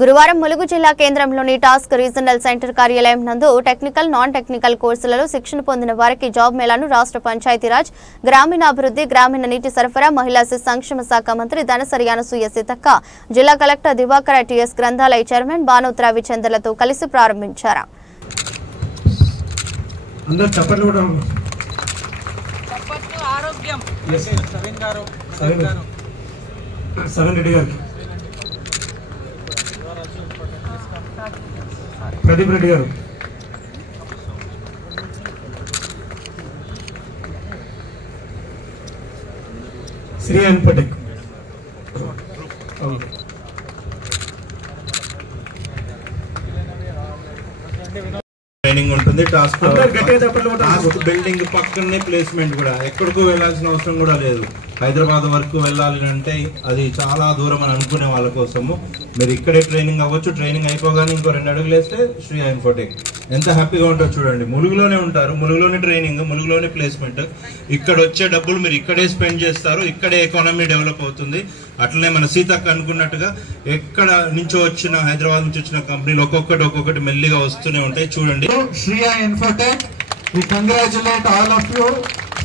గురువారం ములుగు జిల్లా కేంద్రంలోని టాస్క్ రీజనల్ సెంటర్ కార్యాలయం నందు టెక్నికల్ నాన్ టెక్నికల్ కోర్సులలో శిక్షణ పొందిన వారికి జాబ్ మేళాను రాష్ట్ర పంచాయతీరాజ్ గ్రామీణాభివృద్ధి గ్రామీణ నీటి సరఫరా మహిళా శిశు సంక్షేమ శాఖ మంత్రి ధనసరి అనసూయ సీతక్క జిల్లా కలెక్టర్ దివాకర్ టీఎస్ గ్రంథాలయ చైర్మన్ భానుత్ర రవిచంద్రలతో కలిసి ప్రారంభించారు. ప్రదీప్ రెడ్డి గారు, శ్రీ ఇన్ఫోటెక్ ట్రైనింగ్ ఉంటుంది. టాస్క్ బిల్డింగ్ పక్కనే ప్లేస్మెంట్ కూడా, ఎక్కడికి వెళ్ళాల్సిన అవసరం కూడా లేదు. హైదరాబాద్ వరకు వెళ్ళాలి అంటే అది చాలా దూరం అని అనుకునే వాళ్ళ కోసము మీరు ఇక్కడే ట్రైనింగ్ అవ్వచ్చు. ట్రైనింగ్ అయిపోగానే ఇంకో 2 అడుగులు వేస్తే శ్రీ ఇన్ఫోటెక్. ఎంత హ్యాపీగా ఉంటుందో చూడండి. ములుగులోనే ఉంటారు, ములుగులోనే ట్రైనింగ్, ములుగులోనే ప్లేస్మెంట్. ఇక్కడ వచ్చే డబ్బులు మీరు ఇక్కడే స్పెండ్ చేస్తారు, ఇక్కడే ఎకానమీ డెవలప్ అవుతుంది. అట్లనే మన సీతక్క అనుకున్నట్టుగా ఎక్కడ నుంచో వచ్చిన, హైదరాబాద్ నుంచి వచ్చిన కంపెనీలు ఒక్కొక్కటి మెల్లిగా వస్తూనే ఉంటాయి. చూడండి, Shri Infotech, we congratulate all of you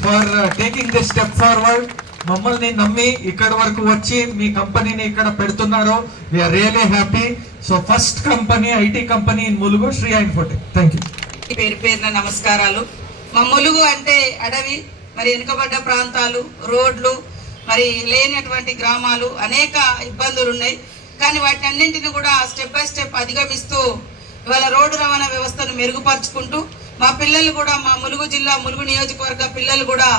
for taking this step forward. మమ్మల్ని నమ్మి ఇక్కడ వరకు వచ్చి మీ కంపెనీని ఇక్కడ పెడుతున్నారు. we are really happy. so first company IT company in Mulugu, Shri Infotech. Thank you. పేరున నమస్కారాలు. మా ములుగు అంటే అడవి, మరి వెనుకబడ్డ ప్రాంతాలు, రోడ్లు, మరి లేనటువంటి గ్రామాలు, అనేక ఇబ్బందులు ఉన్నాయి. కానీ వాటి అన్నింటిని కూడా స్టెప్ బై స్టెప్ అధిగమిస్తూ ఇవాళ రోడ్డు రవాణా వ్యవస్థను మెరుగుపరుచుకుంటూ మా పిల్లలు కూడా, మా ములుగు జిల్లా ములుగు నియోజకవర్గ పిల్లలు కూడా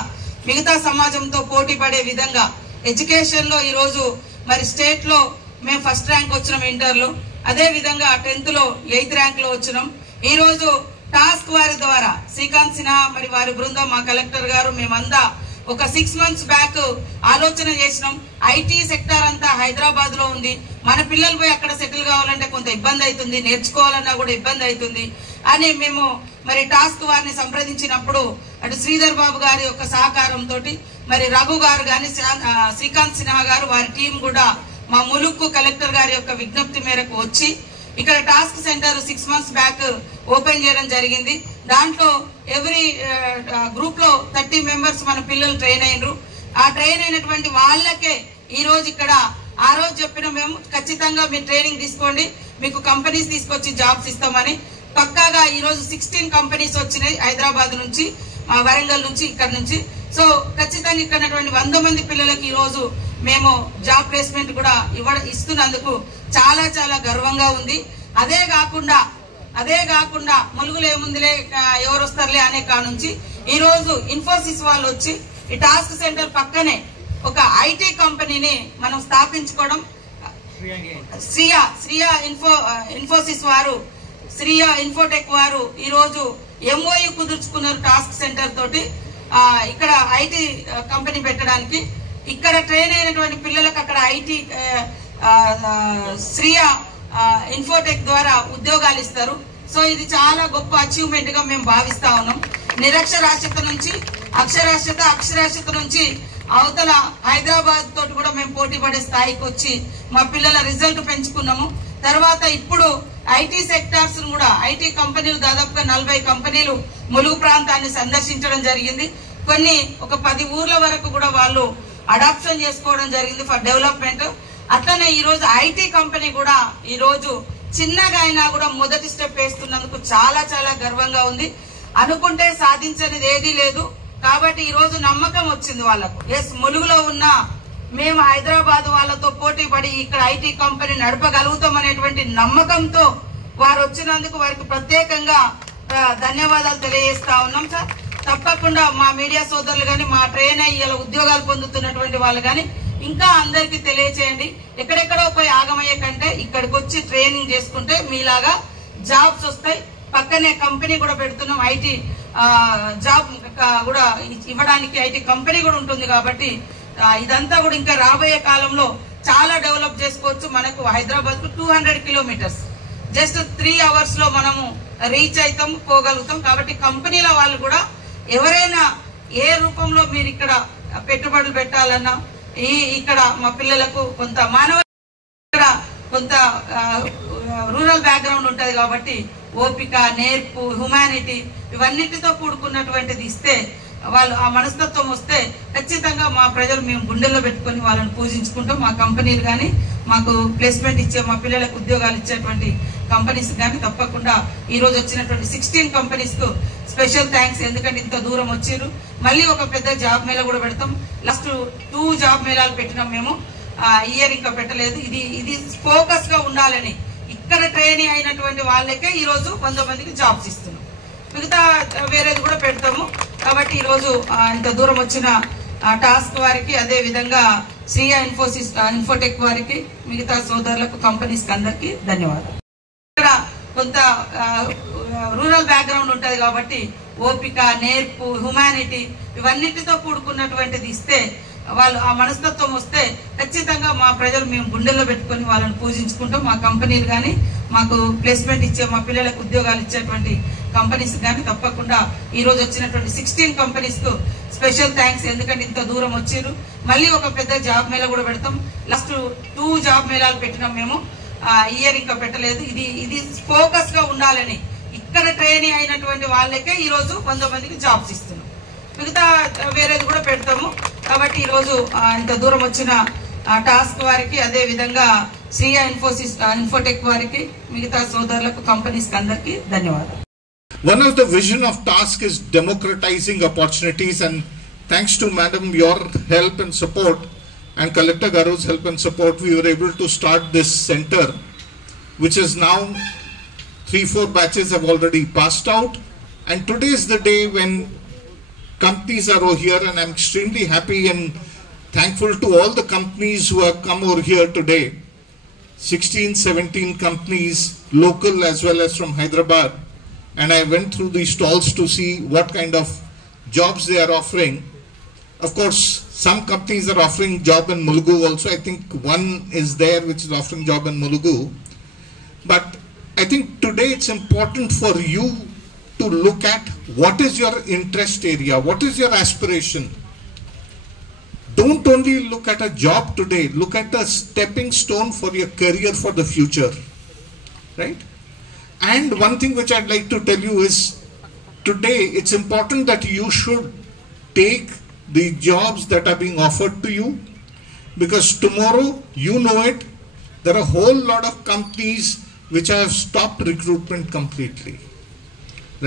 మిగతా సమాజంతో పోటీ పడే విధంగా ఎడ్యుకేషన్ లో ఈరోజు మరి స్టేట్ లో మేము ఫస్ట్ ర్యాంక్ వచ్చినాం, ఇంటర్లో అదే విధంగా 10th లో 8th ర్యాంక్ లో వచ్చినాం. ఈ రోజు టాస్క్ వారి ద్వారా శ్రీకాంత్ సిన్హా మరి వారి బృందం, మా కలెక్టర్ గారు, మేమంతా ఒక 6 months బ్యాక్ ఆలోచన చేసినాం. ఐటీ సెక్టార్ అంతా హైదరాబాద్ లో ఉంది, మన పిల్లలు పోయి అక్కడ సెటిల్ కావాలంటే కొంత ఇబ్బంది అవుతుంది, నేర్చుకోవాలన్నా కూడా ఇబ్బంది అవుతుంది అని మేము మరి టాస్క్ వారిని సంప్రదించినప్పుడు అటు శ్రీధర్ బాబు గారి యొక్క సహకారంతో మరి రఘు గారు కానీ, శ్రీకాంత్ సిన్హా గారు, వారి టీం కూడా మా ములుగు కలెక్టర్ గారి యొక్క విజ్ఞప్తి మేరకు వచ్చి ఇక్కడ task centre 6 months back open చేయడం జరిగింది. దాంట్లో ఎవ్రీ గ్రూప్ లో 30 members మన పిల్లలు ట్రైన్ అయినరు. ఆ ట్రైన్ అయినటువంటి వాళ్ళకే ఈ రోజు ఇక్కడ ఆ రోజు చెప్పిన మేము ఖచ్చితంగా మీరు ట్రైనింగ్ తీసుకోండి, మీకు కంపెనీస్ తీసుకొచ్చి జాబ్స్ ఇస్తామని. పక్కాగా ఈ రోజు 16 కంపెనీస్ వచ్చినాయి హైదరాబాద్ నుంచి, వరంగల్ నుంచి, ఇక్కడ నుంచి. సో ఖచ్చితంగా ఇక్కడ 100 మంది పిల్లలకి ఈ రోజు మేము జాబ్ ప్లేస్మెంట్ కూడా ఇస్తున్నందుకు చాలా చాలా గర్వంగా ఉంది. అదే కాకుండా ములుగులో ఏముందిలే, ఎవరు వస్తారులే అనే కానుంచి ఈ రోజు ఇన్ఫోసిస్ వాళ్ళు వచ్చి ఈ టాస్క్ సెంటర్ పక్కనే ఒక ఐటీ కంపెనీని మనం స్థాపించుకోవడం, శ్రియా ఇన్ఫోసిస్ వారు, శ్రియా ఇన్ఫోటెక్ వారు ఈ రోజు MOU కుదుర్చుకున్నారు టాస్క్ సెంటర్ తోటి ఇక్కడ ఐటీ కంపెనీ పెట్టడానికి. ఇక్కడ ట్రైన్ అయినటువంటి పిల్లలకు అక్కడ ఐటీ శ్రియా ఇన్ఫోటెక్ ద్వారా ఉద్యోగాలు ఇస్తారు. సో ఇది చాలా గొప్ప అచీవ్మెంట్ గా మేము భావిస్తా ఉన్నాం. నిరక్షరాస్యత నుంచి అక్షరాస్యత నుంచి అవతల హైదరాబాద్ తోటి కూడా మేము పోటీ పడే స్థాయికి వచ్చి మా పిల్లల రిజల్ట్ పెంచుకున్నాము. తర్వాత ఇప్పుడు ఐటీ సెక్టార్స్ కూడా, ఐటీ కంపెనీలు దాదాపుగా 40 కంపెనీలు ములుగు ప్రాంతాన్ని సందర్శించడం జరిగింది. కొన్ని ఒక 10 ఊర్ల వరకు కూడా వాళ్ళు అడాప్షన్ చేసుకోవడం జరిగింది ఫర్ డెవలప్మెంట్. అట్లనే ఈ రోజు ఐటీ కంపెనీ కూడా ఈ రోజు చిన్నగా అయినా కూడా మొదటి స్టెప్ వేస్తున్నందుకు చాలా చాలా గర్వంగా ఉంది. అనుకుంటే సాధించనిది ఏదీ లేదు. కాబట్టి ఈ రోజు నమ్మకం వచ్చింది వాళ్ళకు. ఎస్, ములుగులో ఉన్న మేము హైదరాబాద్ వాళ్ళతో పోటీ పడి ఇక్కడ ఐటీ కంపెనీ నడపగలుగుతాం అనేటువంటి నమ్మకంతో వారు వచ్చినందుకు వారికి ప్రత్యేకంగా ధన్యవాదాలు తెలియజేస్తా ఉన్నాం సార్. తప్పకుండా మా మీడియా సోదరులు గాని, మా ట్రైన్ అయ్యి ఇలా ఉద్యోగాలు పొందుతున్నటువంటి వాళ్ళు గాని ఇంకా అందరికి తెలియచేయండి. ఎక్కడెక్కడో పోయి ఆగమయ్యే కంటే ఇక్కడికి వచ్చి ట్రైనింగ్ చేసుకుంటే మీలాగా జాబ్స్ వస్తాయి. పక్కనే కంపెనీ కూడా పెడుతున్నాం, ఐటీ జాబ్ కూడా ఇవ్వడానికి ఐటీ కంపెనీ కూడా ఉంటుంది. కాబట్టి ఇదంతా కూడా ఇంకా రాబోయే కాలంలో చాలా డెవలప్ చేసుకోవచ్చు. మనకు హైదరాబాద్ కు 200 kilometers జస్ట్ 3 hours లో మనము రీచ్ అవుతాం, పోగలుగుతాం. కాబట్టి కంపెనీల వాళ్ళు కూడా ఎవరైనా ఏ రూపంలో మీరు ఇక్కడ పెట్టుబడులు పెట్టాలన్నా, ఇక్కడ మా పిల్లలకు కొంత మానవ కొంత రూరల్ బ్యాక్గ్రౌండ్ ఉంటుంది కాబట్టి ఓపిక, నేర్పు, హ్యుమానిటీ ఇవన్నిటితో కూడుకున్నటువంటిది ఇస్తే వాళ్ళు ఆ మనస్తత్వం వస్తే ఖచ్చితంగా మా ప్రజలు మేము గుండెల్లో పెట్టుకొని వాళ్ళని పూజించుకుంటాం. మా కంపెనీలు కానీ మాకు ప్లేస్మెంట్ ఇచ్చే మా పిల్లలకు ఉద్యోగాలు ఇచ్చేటువంటి కంపెనీస్ కానీ తప్పకుండా ఈ రోజు వచ్చినటువంటి 16 కంపెనీస్ కు స్పెషల్ థ్యాంక్స్. ఎందుకంటే ఇంత దూరం వచ్చారు. మళ్ళీ ఒక పెద్ద జాబ్ మేళా కూడా పెడతాం. లాస్ట్ 2 జాబ్ మేళాలు పెట్టినాం మేము. ఇయర్ ఇంకా పెట్టలేదు. ఇది ఫోకస్ గా ఉండాలని ఇక్కడ ట్రైనింగ్ అయినటువంటి వాళ్ళకే ఈ రోజు 100 మందికి జాబ్స్ ఇస్తున్నాం. మిగతా వేరేది కూడా పెడతాము. కాబట్టి ఈ రోజు ఇంత దూరం వచ్చిన టాస్క్ వారికి, అదే విధంగా శ్రీయా ఇన్ఫోటెక్ వారికి, మిగతా సోదరులకు, కంపెనీస్ అందరికి ధన్యవాదాలు. ఇక్కడ కొంత రూరల్ బ్యాక్గ్రౌండ్ ఉంటుంది కాబట్టి ఓపిక, నేర్పు, హ్యుమానిటీ ఇవన్నిటితో కూడుకున్నటువంటిది ఇస్తే వాళ్ళు ఆ మనస్తత్వం వస్తే ఖచ్చితంగా మా ప్రజలు మేము గుండెల్లో పెట్టుకొని వాళ్ళని పూజించుకుంటాం. మా కంపెనీలు కానీ మాకు ప్లేస్మెంట్ ఇచ్చే మా పిల్లలకు ఉద్యోగాలు ఇచ్చేటువంటి కంపెనీస్ కానీ తప్పకుండా ఈ రోజు వచ్చినటువంటి 16 కంపెనీస్ కు స్పెషల్ థ్యాంక్స్. ఎందుకంటే ఇంత దూరం వచ్చారు. మళ్ళీ ఒక పెద్ద జాబ్ మేళా కూడా పెడతాం. లాస్ట్ 2 జాబ్ మేళాలు పెట్టినాం మేము. ఇయర్ ఇంకా పెట్టలేదు. ఇది ఫోకస్ గా ఉండాలని ఇక్కడ ట్రైనింగ్ అయినటువంటి వాళ్ళకే ఈ రోజు 100 మందికి జాబ్స్ ఇస్తున్నాం. మిగతా వేరేది కూడా పెడతాము. కాబట్టి ఈ రోజు ఇంత దూరం వచ్చిన టాస్క్ వారికి, అదే విధంగా శ్రీయా ఇన్ఫోటెక్ వారికి, మిగతా సోదరులకు, కంపెనీస్ అందరికి ధన్యవాదాలు. One of the vision of TASK is democratizing opportunities, and thanks to Madam your help and support and Collector Garu's help and support, we were able to start this center, which is now 3-4 batches have already passed out, and today is the day when companies are over here, and I'm extremely happy and thankful to all the companies who have come over here today. 16-17 companies, local as well as from Hyderabad, and I went through these stalls to see what kind of jobs they are offering. Of course, some companies are offering job in Mulugu also. I think one is there which is offering job in Mulugu. But I think today it's important for you to look at what is your interest area, what is your aspiration. Don't only look at a job today, look at a stepping stone for your career for the future, right? And one thing which I'd like to tell you is, today it's important that you should take the jobs that are being offered to you, because tomorrow, you know it, there are a whole lot of companies which have stopped recruitment completely,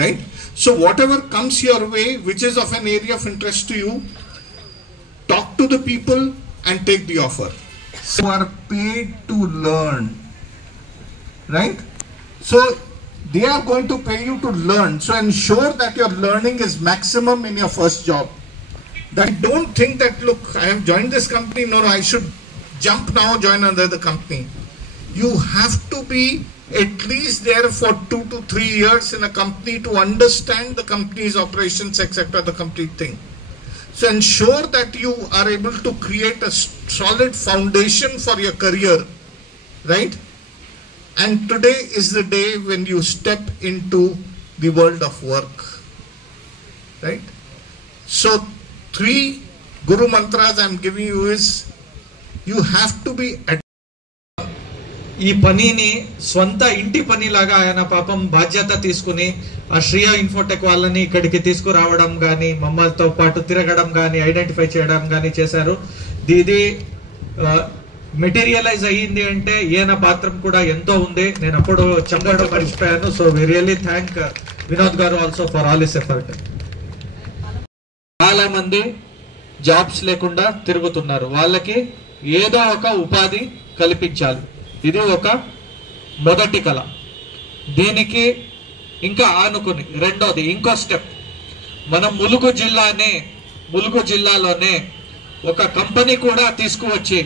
right? So whatever comes your way, which is of an area of interest to you, talk to the people and take the offer. You are paid to learn, right? So they are going to pay you to learn. So ensure that your learning is maximum in your first job. That don't think that, look, I have joined this company, no, I should jump now, join another company. You have to be at least there for 2 to 3 years in a company to understand the company's operations, etc., the complete thing. So ensure that you are able to create a solid foundation for your career, right? And today is the day when you step into the world of work, right? So 3 Guru mantras I'm giving you is, you have to be ఈ పనిని స్వంత ఇంటి పనిలాగా ఆయన పాపం బాధ్యత తీసుకుని ఆ Sriya Infotech వాళ్ళని ఇక్కడికి తీసుకురావడం గానీ, మమ్మల్తో పాటు తిరగడం గానీ, ఐడెంటిఫై చేయడం గానీ చేశారు. ఇది మెటీరియలైజ్ అయ్యింది అంటే ఈయన పాత్రం కూడా ఎంతో ఉంది. నేను అప్పుడు చెప్పడం మర్చిపోయాను. So we really thank Vinod garu also for all his effort. చాలా మంది జాబ్స్ లేకుండా తిరుగుతున్నారు. వాళ్ళకి ఏదో ఒక ఉపాధి కల్పించాలి. ఇది ఒక మొదటి కళ. దీనికి ఇంకా ఆనుకుని రెండోది ఇంకో స్టెప్, మనం ములుగు జిల్లాలోనే ఒక కంపెనీ కూడా తీసుకువచ్చి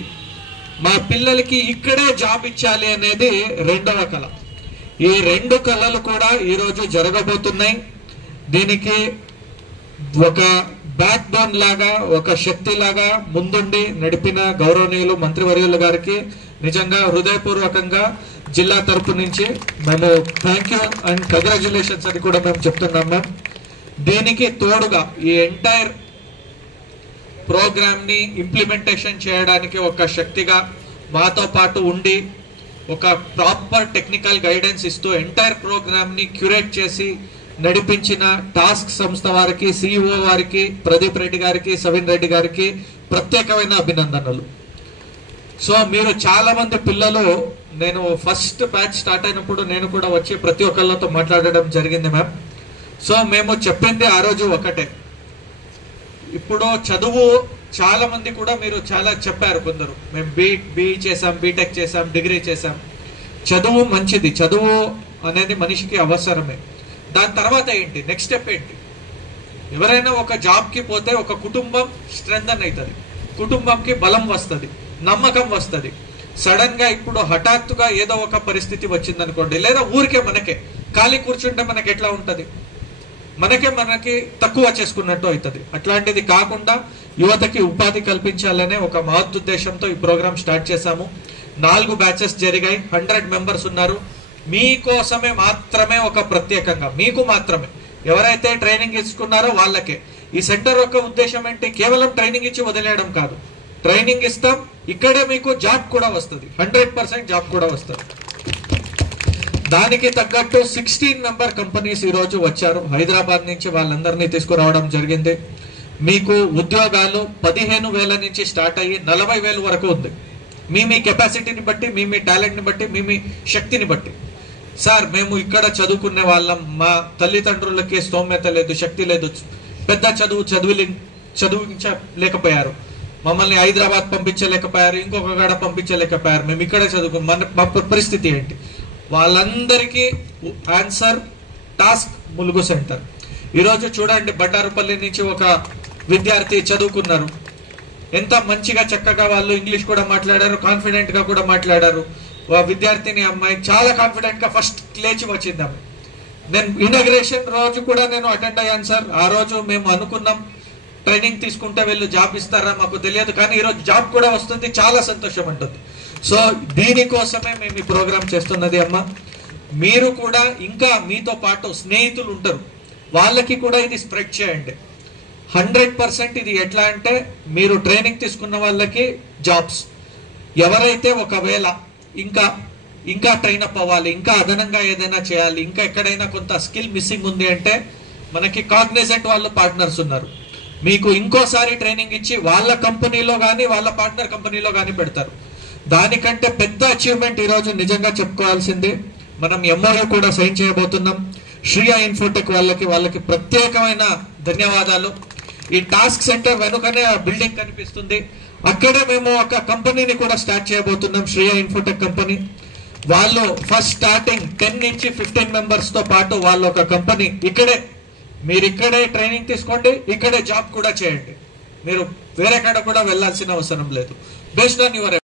మా పిల్లలకి ఇక్కడే జాబ్ ఇచ్చాలి అనేది రెండవ కళ. ఈ 2 కళలు కూడా ఈరోజు జరగబోతున్నాయి. దీనికి ఒక బ్యాక్ బోన్ లాగా, ఒక శక్తి లాగా ముందుండి నడిపిన గౌరవనీయులు మంత్రివర్యులు గారికి నిజంగా హృదయపూర్వకంగా జిల్లా తరపు నుంచి మేము థ్యాంక్ యూ అండ్ కంగ్రాచులేషన్స్ అని కూడా మేము చెప్తున్నాం మ్యామ్. దీనికి తోడుగా ఈ ఎంటైర్ ప్రోగ్రామ్ ని ఇంప్లిమెంటేషన్ చేయడానికి ఒక శక్తిగా మాతో పాటు ఉండి ఒక ప్రాపర్ టెక్నికల్ గైడెన్స్ ఇస్తూ ఎంటైర్ ప్రోగ్రామ్ ని క్యూరేట్ చేసి నడిపించిన టాస్క్ సంస్థ వారికి, సిఇఓ వారికి, ప్రదీప్ రెడ్డి గారికి, సవిన్ రెడ్డి గారికి ప్రత్యేకమైన అభినందనలు. సో మీరు చాలా మంది పిల్లలు, నేను ఫస్ట్ బ్యాచ్ స్టార్ట్ అయినప్పుడు నేను కూడా వచ్చి ప్రతి ఒక్కళ్ళతో మాట్లాడడం జరిగింది మ్యామ్. సో మేము చెప్పింది ఆ రోజు ఒకటే, ఇప్పుడు చదువు చాలా మంది కూడా మీరు చాలా చెప్పారు, కొందరు మేము బీఈ చేసాం, బీటెక్ చేసాం, డిగ్రీ చేసాం. చదువు మంచిది, చదువు అనేది మనిషికి అవసరమే. దాని తర్వాత ఏంటి, నెక్స్ట్ స్టెప్ ఏంటి? ఎవరైనా ఒక జాబ్కి పోతే ఒక కుటుంబం స్ట్రెంథన్ అవుతుంది, కుటుంబంకి బలం వస్తుంది, నమ్మకం వస్తుంది. సడన్ గా ఇప్పుడు హఠాత్తుగా ఏదో ఒక పరిస్థితి వచ్చిందనుకోండి, లేదా ఊరికే మనకే ఖాళీ కూర్చుంటే మనకి ఎట్లా ఉంటుంది, మనకి తక్కువ చేసుకున్నట్టు అవుతుంది. అట్లాంటిది కాకుండా యువతకి ఉపాధి కల్పించాలనే ఒక మహదుద్దేశంతో ఈ ప్రోగ్రామ్ స్టార్ట్ చేశాము. 4 బ్యాచెస్ జరిగాయి, 100 మెంబర్స్ ఉన్నారు. మీకోసమే మాత్రమే, ఒక ప్రత్యేకంగా మీకు మాత్రమే, ఎవరైతే ట్రైనింగ్ ఇచ్చుకున్నారో వాళ్ళకే. ఈ సెంటర్ యొక్క ఉద్దేశం ఏంటి, కేవలం ట్రైనింగ్ ఇచ్చి వదిలేయడం కాదు. ట్రైనింగ్ ఇస్తాం, ఇక్కడే మీకు జాబ్ కూడా వస్తుంది, 100% జాబ్ కూడా వస్తుంది. దానికి తగ్గట్టు 16 మెంబర్ కంపెనీస్ ఈ రోజు వచ్చారు హైదరాబాద్ నుంచి, వాళ్ళందరినీ తీసుకురావడం జరిగింది. మీకు ఉద్యోగాలు 15,000 నుంచి స్టార్ట్ అయ్యి 40,000 వరకు ఉంది. మీ కెపాసిటీని బట్టి, మీ టాలెంట్ని బట్టి, మీ శక్తిని బట్టి. సార్ మేము ఇక్కడ చదువుకునే వాళ్ళం, మా తల్లిదండ్రులకి స్తోమత లేదు, శక్తి లేదు, పెద్ద చదువించలేకపోయారు, మమ్మల్ని హైదరాబాద్ పంపించలేకపోయారు, ఇంకొక కాడ పంపించలేకపోయారు, మేము ఇక్కడ మా పరిస్థితి ఏంటి? వాళ్ళందరికీ ఆన్సర్ టాస్క్ ములుగు సెంటర్. ఈరోజు చూడండి, బండారుపల్లి నుంచి ఒక విద్యార్థి చదువుకున్నారు, ఎంత మంచిగా చక్కగా వాళ్ళు ఇంగ్లీష్ కూడా మాట్లాడారు, కాన్ఫిడెంట్ గా కూడా మాట్లాడారు. విద్యార్థిని అమ్మాయి చాలా కాన్ఫిడెంట్ గా ఫస్ట్ లేచి వచ్చింది ఆమె. నేను ఇనాగ్రేషన్ రోజు కూడా నేను అటెండ్ అయ్యాను సార్. ఆ రోజు మేము అనుకున్నాం ట్రైనింగ్ తీసుకుంటే వీళ్ళు జాబ్ ఇస్తారా మాకు తెలియదు, కానీ ఈరోజు జాబ్ కూడా వస్తుంది, చాలా సంతోషం ఉంటుంది. సో దీనికోసమే మేము ఈ ప్రోగ్రామ్ చేస్తున్నది అమ్మ. మీరు కూడా ఇంకా మీతో పాటు స్నేహితులు ఉంటారు, వాళ్ళకి కూడా ఇది స్ప్రెడ్ చేయండి. 100% ఇది ఎట్లా అంటే, మీరు ట్రైనింగ్ తీసుకున్న వాళ్ళకి జాబ్స్, ఎవరైతే ఒకవేళ ఇంకా ట్రైన్ అప్ అవ్వాలి, ఇంకా అదనంగా ఏదైనా చేయాలి, ఇంకా ఎక్కడైనా కొంత స్కిల్ మిస్సింగ్ ఉంది అంటే మనకి కాగ్నిజెంట్ వాళ్ళు పార్ట్నర్స్ ఉన్నారు. మీకు ఇంకోసారి ట్రైనింగ్ ఇచ్చి వాళ్ళ కంపెనీలో కానీ వాళ్ళ పార్ట్నర్ కంపెనీలో కానీ పెడతారు. దానికంటే పెద్ద అచీవ్మెంట్ ఈరోజు నిజంగా చెప్పుకోవాల్సింది, మనం ఎంఓయూ కూడా సైన్ చేయబోతున్నాం. శ్రీయా ఇన్ఫోటెక్ వాళ్ళకి ప్రత్యేకమైన ధన్యవాదాలు. ఈ టాస్క్ సెంటర్ వెనుకనే ఆ బిల్డింగ్ కనిపిస్తుంది, అక్కడే మేము ఒక కంపెనీని కూడా స్టార్ట్ చేయబోతున్నాం, శ్రీయా ఇన్ఫోటెక్ కంపెనీ. వాళ్ళు ఫస్ట్ స్టార్టింగ్ 10 నుంచి 15 మెంబర్స్ తో పాటు వాళ్ళు ఒక కంపెనీ మీరు ఇక్కడే ట్రైనింగ్ తీసుకోండి, ఇక్కడే జాబ్ కూడా చేయండి, మీరు వేరే కాడ కూడా వెళ్లాల్సిన అవసరం లేదు. Based on your